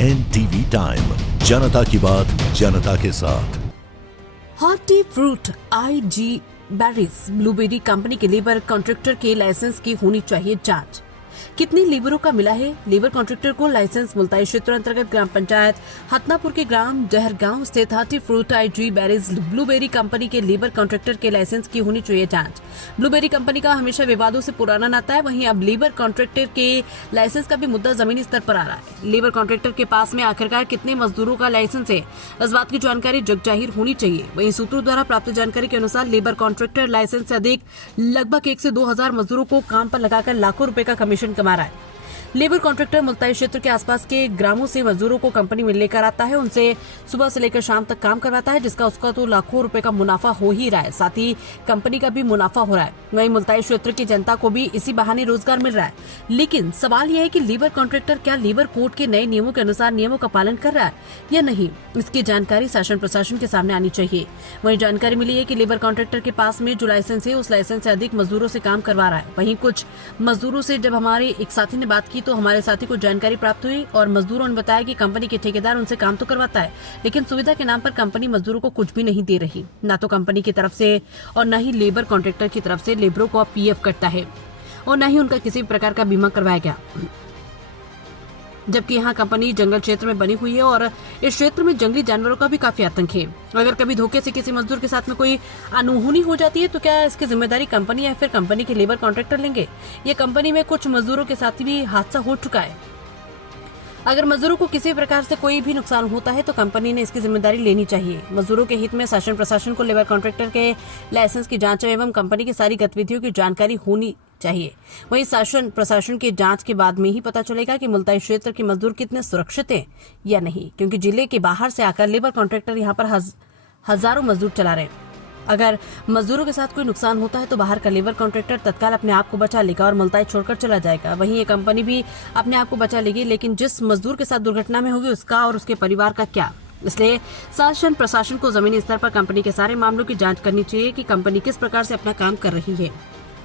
NTV time, जनता की बात जनता के साथ। Horti fruit IG berries blueberry company के लेबर कॉन्ट्रैक्टर के लाइसेंस की होनी चाहिए जांच। कितने लेबरों का मिला है लेबर कॉन्ट्रैक्टर को लाइसेंस? मुल्ताई क्षेत्र अंतर्गत ग्राम पंचायत हतनापुर के ग्राम डहरगांव स्थित horti fruit IG berries blueberry company के लेबर कॉन्ट्रैक्टर के लाइसेंस की होनी चाहिए जांच। ब्लूबेरी कंपनी का हमेशा विवादों से पुराना नाता है, वहीं अब लेबर कॉन्ट्रैक्टर के लाइसेंस का भी मुद्दा जमीनी स्तर पर आ रहा है। लेबर कॉन्ट्रैक्टर के पास में आखिरकार कितने मजदूरों का लाइसेंस है, इस बात की जानकारी जग जाहिर होनी चाहिए। वहीं सूत्रों द्वारा प्राप्त जानकारी के अनुसार लेबर कॉन्ट्रैक्टर लाइसेंस से अधिक लगभग 1 से 2 हजार मजदूरों को काम पर लगाकर लाखों रुपए का कमीशन कमा रहा है। लेबर कॉन्ट्रैक्टर मुल्ताई क्षेत्र के आसपास के ग्रामों से मजदूरों को कंपनी में लेकर आता है, उनसे सुबह से लेकर शाम तक काम करवाता है, जिसका उसका तो लाखों रुपए का मुनाफा हो ही रहा है, साथ ही कंपनी का भी मुनाफा हो रहा है। वहीं मुल्ताई क्षेत्र की जनता को भी इसी बहाने रोजगार मिल रहा है। लेकिन सवाल यह है कि लेबर कॉन्ट्रैक्टर क्या लेबर कोड के नए नियमों के अनुसार नियमों का पालन कर रहा है या नहीं, इसकी जानकारी शासन प्रशासन के सामने आनी चाहिए। वहीं जानकारी मिली है कि लेबर कॉन्ट्रैक्टर के पास में जो लाइसेंस है उस लाइसेंस से अधिक मजदूरों से काम करवा रहा है। वहीं कुछ मजदूरों से जब हमारे एक साथी ने बात की तो हमारे साथी को जानकारी प्राप्त हुई और मजदूरों ने बताया कि कंपनी के ठेकेदार उनसे काम तो करवाता है, लेकिन सुविधा के नाम पर कंपनी मजदूरों को कुछ भी नहीं दे रही। ना तो कंपनी की तरफ से और न ही लेबर कॉन्ट्रैक्टर की तरफ से लेबरों को PF कटता है और न ही उनका किसी प्रकार का बीमा करवाया गया। जबकि यहाँ कंपनी जंगल क्षेत्र में बनी हुई है और इस क्षेत्र में जंगली जानवरों का भी काफी आतंक है। अगर कभी धोखे से किसी मजदूर के साथ में कोई अनहोनी हो जाती है तो क्या इसकी जिम्मेदारी कंपनी या फिर कंपनी के लेबर कॉन्ट्रैक्टर लेंगे? ये कंपनी में कुछ मजदूरों के साथ भी हादसा हो चुका है। अगर मजदूरों को किसी प्रकार से कोई भी नुकसान होता है तो कंपनी ने इसकी जिम्मेदारी लेनी चाहिए। मजदूरों के हित में शासन प्रशासन को लेबर कॉन्ट्रैक्टर के लाइसेंस की जांच एवं कंपनी की सारी गतिविधियों की जानकारी होनी चाहिए। वहीं शासन प्रशासन की जांच के बाद में ही पता चलेगा कि मुल्ताई क्षेत्र के मजदूर कितने सुरक्षित हैं या नहीं, क्योंकि जिले के बाहर से आकर लेबर कॉन्ट्रैक्टर यहाँ पर हजारों मजदूर चला रहे हैं। अगर मजदूरों के साथ कोई नुकसान होता है तो बाहर का लेबर कॉन्ट्रैक्टर तत्काल अपने आप को बचा लेगा और मुल्ताई छोड़कर चला जाएगा। वहीं ये कंपनी भी अपने आप को बचा लेगी, लेकिन जिस मजदूर के साथ दुर्घटना में होगी उसका और उसके परिवार का क्या? इसलिए शासन प्रशासन को जमीनी स्तर पर कंपनी के सारे मामलों की जांच करनी चाहिए कि कंपनी किस प्रकार से अपना काम कर रही है।